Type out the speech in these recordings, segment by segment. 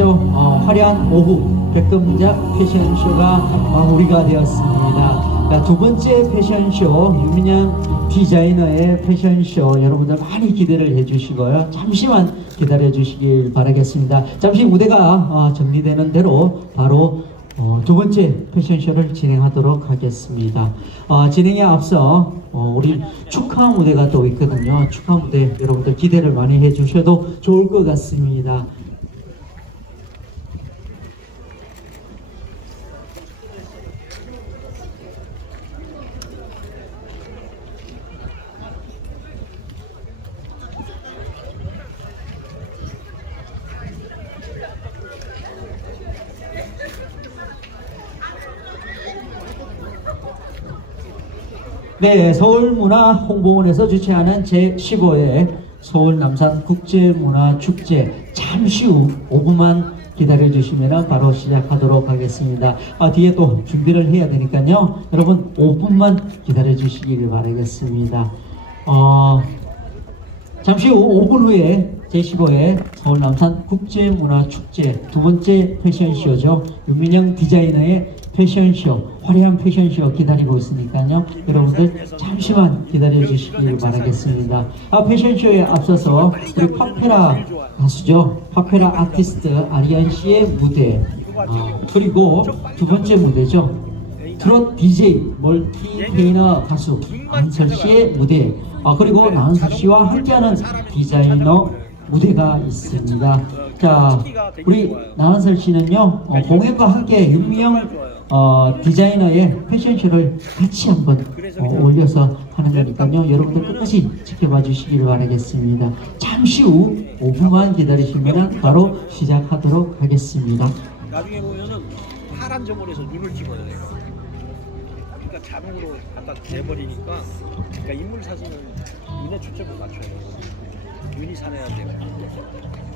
아시죠? 어, 화려한 오후 백금작 패션쇼가 마무리가 되었습니다. 자, 두 번째 패션쇼 유민양 디자이너의 패션쇼 여러분들 많이 기대를 해주시고요. 잠시만 기다려 주시길 바라겠습니다. 잠시 무대가 어, 정리되는 대로 바로 어, 두 번째 패션쇼를 진행하도록 하겠습니다. 어, 진행에 앞서 어, 우리 축하 무대가 또 있거든요. 축하 무대 여러분들 기대를 많이 해주셔도 좋을 것 같습니다. 네, 서울문화홍보원에서 주최하는 제15회 서울 남산 국제문화축제 잠시 후 5분만 기다려 주시면 바로 시작하도록 하겠습니다. 아, 뒤에 또 준비를 해야 되니까요. 여러분 5분만 기다려 주시길 바라겠습니다. 어, 잠시 후 5분 후에 제15회 서울 남산 국제문화축제 두 번째 패션쇼죠. 윤민영 디자이너의 패션쇼, 화려한 패션쇼 기다리고 있으니까요. 여러분들 잠시만 기다려 주시길 바라겠습니다. 아, 패션쇼에 앞서서 우리 파페라 가수죠. 파페라 아티스트 아리안 씨의 무대, 아, 그리고 두 번째 무대죠. 트롯 DJ 멀티테이너 가수 안철 씨의 무대 아, 그리고 나은석 씨와 함께하는 디자이너 무대가 있습니다. 자, 우리 나은설 씨는요 어, 공연과 함께 윤미영 어, 디자이너의 패션쇼를 같이 한번 어, 올려서 하는 거니까요. 여러분들 끝까지 지켜봐 주시기를 바라겠습니다. 잠시 후 5분만 기다리시면 바로 시작하도록 하겠습니다. 나중에 보면은 파란 점으로서 눈을 찍어야 돼요. 그러니까 자동으로 갖다 대버리니까 그러니까 인물 사진은 눈에 초점을 맞춰야 돼요. 눈이 사내야 돼요.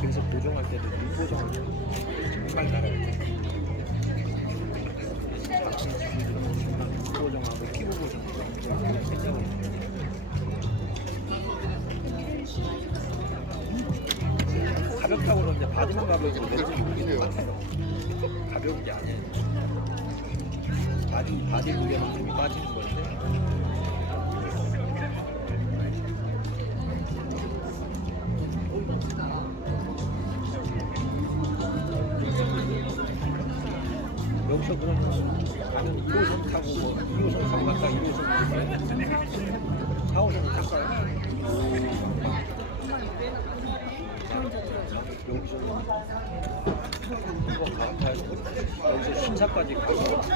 그래서 보정할 때도 눈 보정을 정말 잘해야 돼요. 렌즈는 무게는 같아요. 가벼운 게 아니에요. 바디 바디 무게는 힘이 빠지는 건데. 여기서 그러면 가면 1호선 타고 뭐 2호선 타고 갔다 1호선 타고 4호선 탈까요? 여기서 이거 갈아타야지. 여기서 신사까지 가고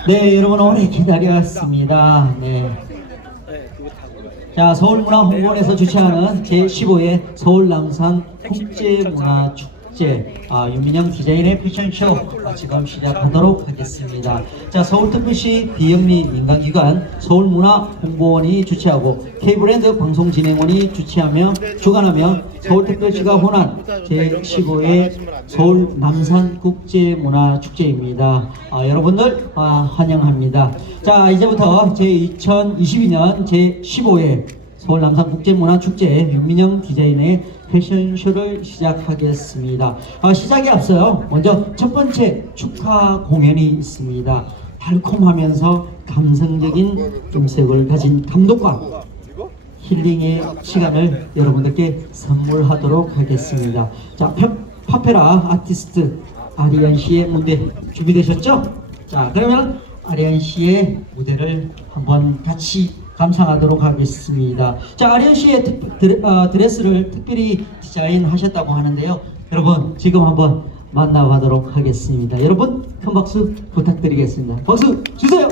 네, 여러분 오래 기다렸습니다. 네. 자, 서울문화홍보원에서 주최하는 제15회 서울 남산 국제문화축제 아, 윤민영 디자인의 패션쇼 아, 지금 시작하도록 하겠습니다. 자, 서울특별시 비영리 민간기관 서울문화홍보원이 주최하고 K브랜드 방송진흥원이 주최하며 주관하며 서울특별시가 혼한 제15회 서울 남산 국제문화축제입니다. 아, 여러분들 아, 환영합니다. 자, 이제부터 제2022년 제15회 서울 남산 국제문화축제 윤민영 디자인의 패션쇼를 시작하겠습니다. 아, 시작에 앞서요. 먼저 첫 번째 축하 공연이 있습니다. 달콤하면서 감성적인 음색을 가진 감독과 힐링의 시간을 여러분들께 선물하도록 하겠습니다. 자, 파, 파페라 아티스트 아리안 씨의 무대 준비되셨죠? 자, 그러면 아리안 씨의 무대를 한번 같이 감상하도록 하겠습니다. 자, 아리안 씨의 특, 드레, 어, 드레스를 특별히 디자인하셨다고 하는데요. 여러분, 지금 한번 만나보도록 하겠습니다. 여러분, 큰 박수 부탁드리겠습니다. 박수 주세요!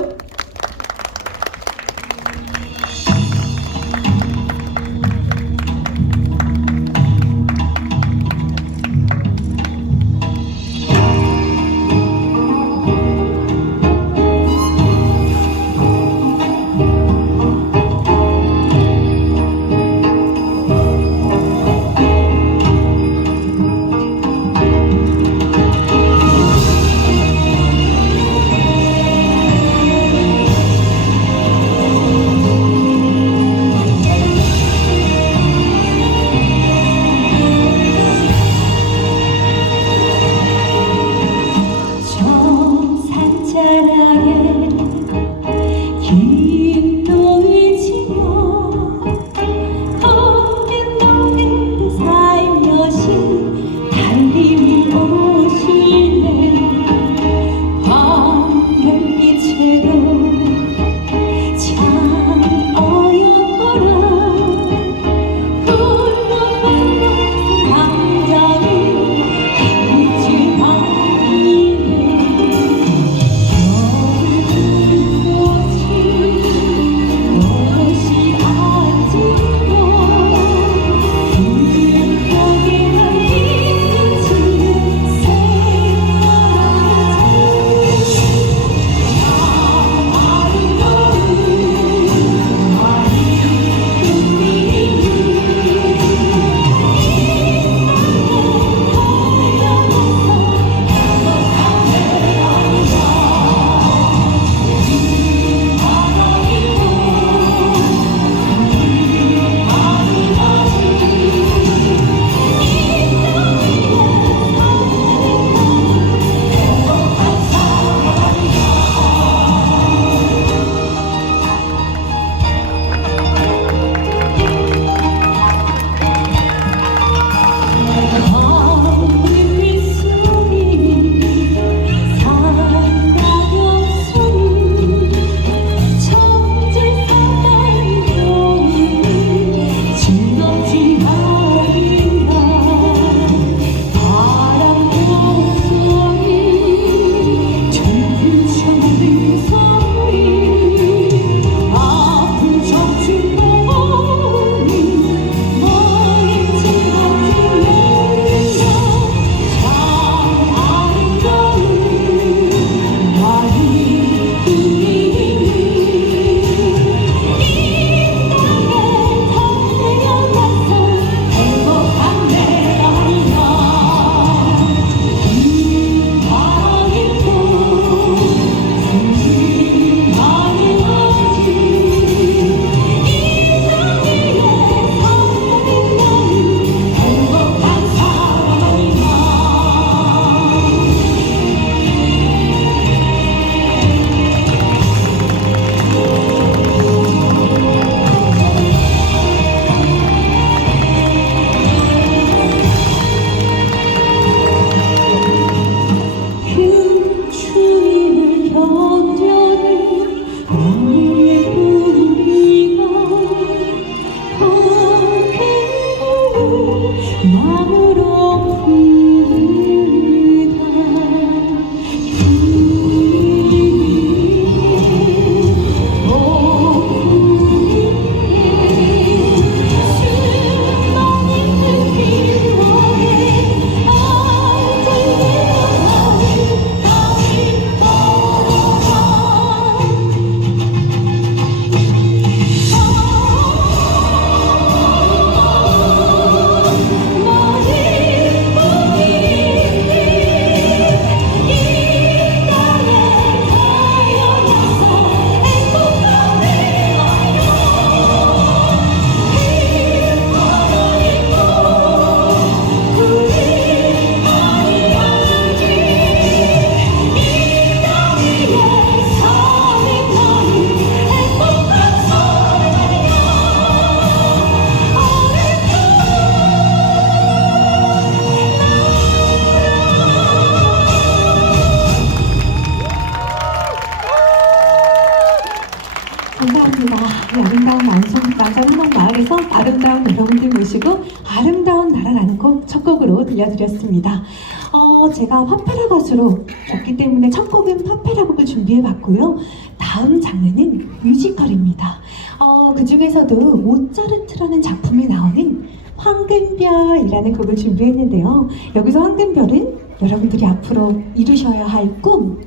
들려드렸습니다. 어, 제가 파페라 가수로 었기 때문에 첫 곡은 파페라 곡을 준비해봤고요. 다음 장르는 뮤지컬입니다. 어, 그 중에서도 모차르트라는 작품에 나오는 황금별이라는 곡을 준비했는데요. 여기서 황금별은 여러분들이 앞으로 이루셔야 할 꿈,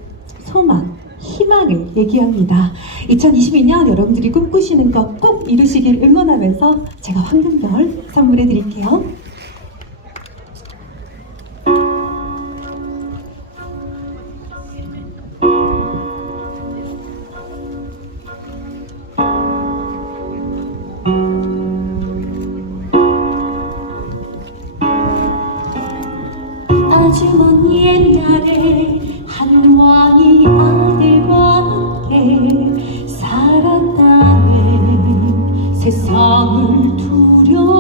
소망, 희망을 얘기합니다. 2022년 여러분들이 꿈꾸시는 것 꼭 이루시길 응원하면서 제가 황금별 선물해 드릴게요. 먼 옛날에 한 왕이 아들과 함께 살았다네. 세상을 두려워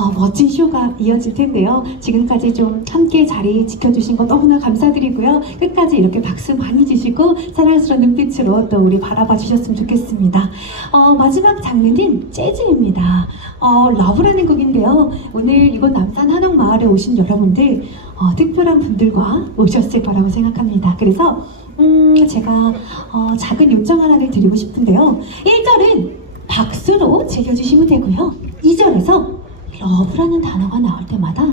어, 멋진 쇼가 이어질 텐데요. 지금까지 좀 함께 자리 지켜주신 거 너무나 감사드리고요. 끝까지 이렇게 박수 많이 주시고 사랑스러운 눈빛으로 또 우리 바라봐 주셨으면 좋겠습니다. 어, 마지막 장르는 재즈입니다. 어, 러브라는 곡인데요. 오늘 이곳 남산 한옥마을에 오신 여러분들 어, 특별한 분들과 오셨을 거라고 생각합니다. 그래서 음, 제가 어, 작은 요청 하나를 드리고 싶은데요. 1절은 박수로 즐겨주시면 되고요. 2절에서 러브라는 단어가 나올 때마다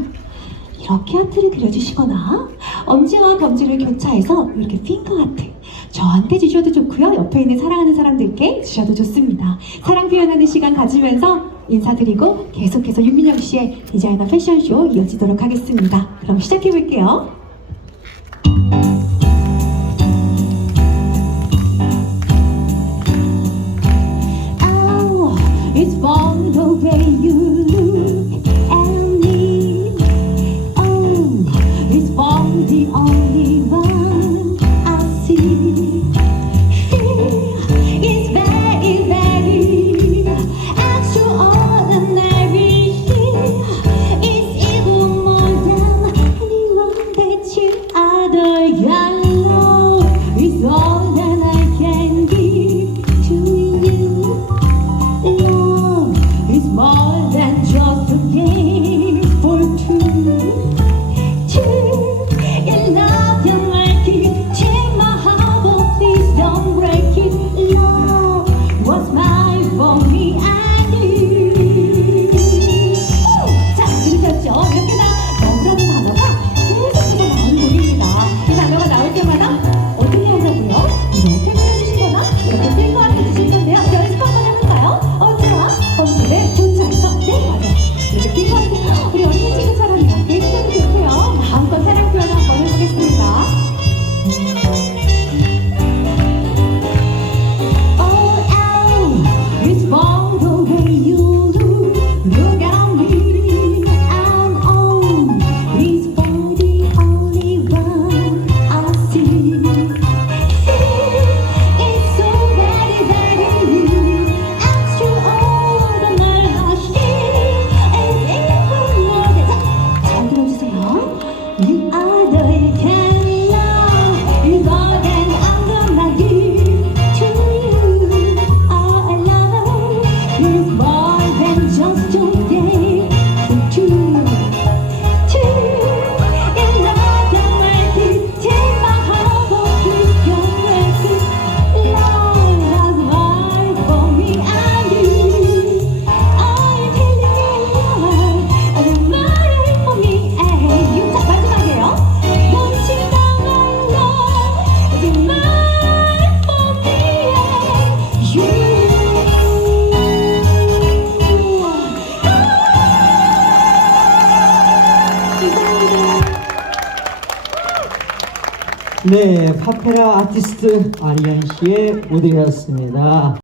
이렇게 하트를 그려주시거나 엄지와 검지를 교차해서 이렇게 핑크 하트 저한테 주셔도 좋고요. 옆에 있는 사랑하는 사람들께 주셔도 좋습니다. 사랑 표현하는 시간 가지면서 인사드리고 계속해서 윤민영 씨의 디자이너 패션쇼 이어지도록 하겠습니다. 그럼 시작해볼게요. Oh, it's wrong the way you yeah. 네, 파페라 아티스트 아리안 씨의 무대였습니다.